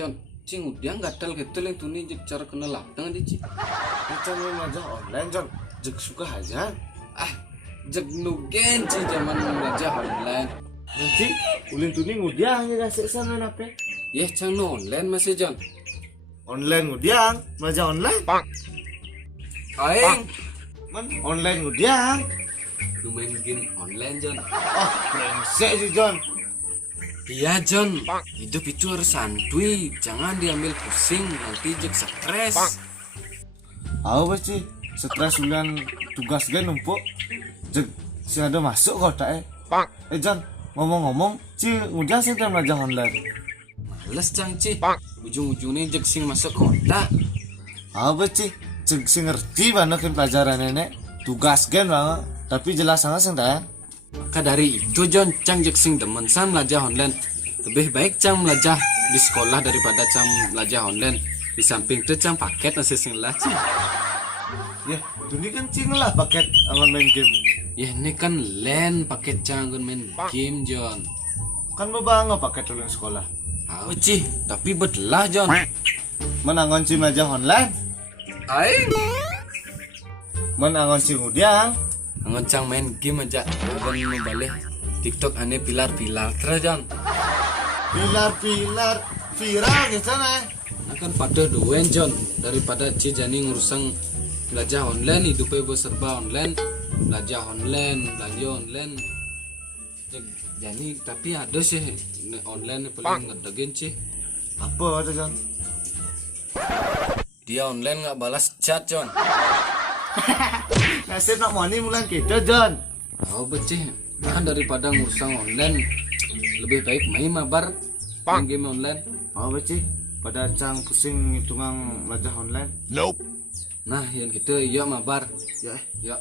John. Cing udah gatal gitu yang tuni jek cara kenal lapang di cing. Kita mau belajar online John. Jek suka aja. Ah, jek nugen cing zaman belajar online. Nanti ulin tuning ngudiang ya gasek sana nape? Ya cang no online masih John. Online ngudiang, belajar online. Aing, Man, online ngudiang. lu main game online John. Oh, brengsek sih John. Iya John, hidup itu harus santuy, jangan diambil pusing, nanti jek stres. Aku sih stres bulan tugas gue numpuk. Jek si ada masuk kok tak John, ngomong-ngomong, Ci ngudiang sih kan belajar online. Males cang Ci, ujung-ujungnya jek sing masuk kota. Apa sih? Jek si ngerti banget kan pelajaran nenek. Tugas gen banget, tapi jelas sangat sing tak. Maka dari itu John, cang jek sing demen sam belajar online. Lebih baik cang belajar di sekolah daripada cang belajar online. Di samping itu cang paket masih sing lah Ci. Ya, ini kan cing lah paket aman main game. Ya ini kan LAN paket cang gun main game John. Kan bebangga paket dulu sekolah. Oh Ci, tapi betelah John. Menangon cing belajar online, Aing. menangon cing ngudiang. Angon cang main game aja, dan mau balik TikTok aneh pilar-pilar terus John. Pilar-pilar viral gitu nah. Nah kan pada duen John, daripada Ci jani ngurusang belajar online, hidupnya berserba online, belajar online, belanja online. Jadi tapi ada sih online yang paling ngedegin Ci. Apa tuh John? Dia online nggak balas chat John. Nasib nak money mulan kita John. Oh beceh, nah daripada ngurusang online, lebih baik main mabar, main game online. Oh beci, pada cang pusing hitungan belajar online. Nope. Nah yang gitu, yuk mabar, Ya. yuk.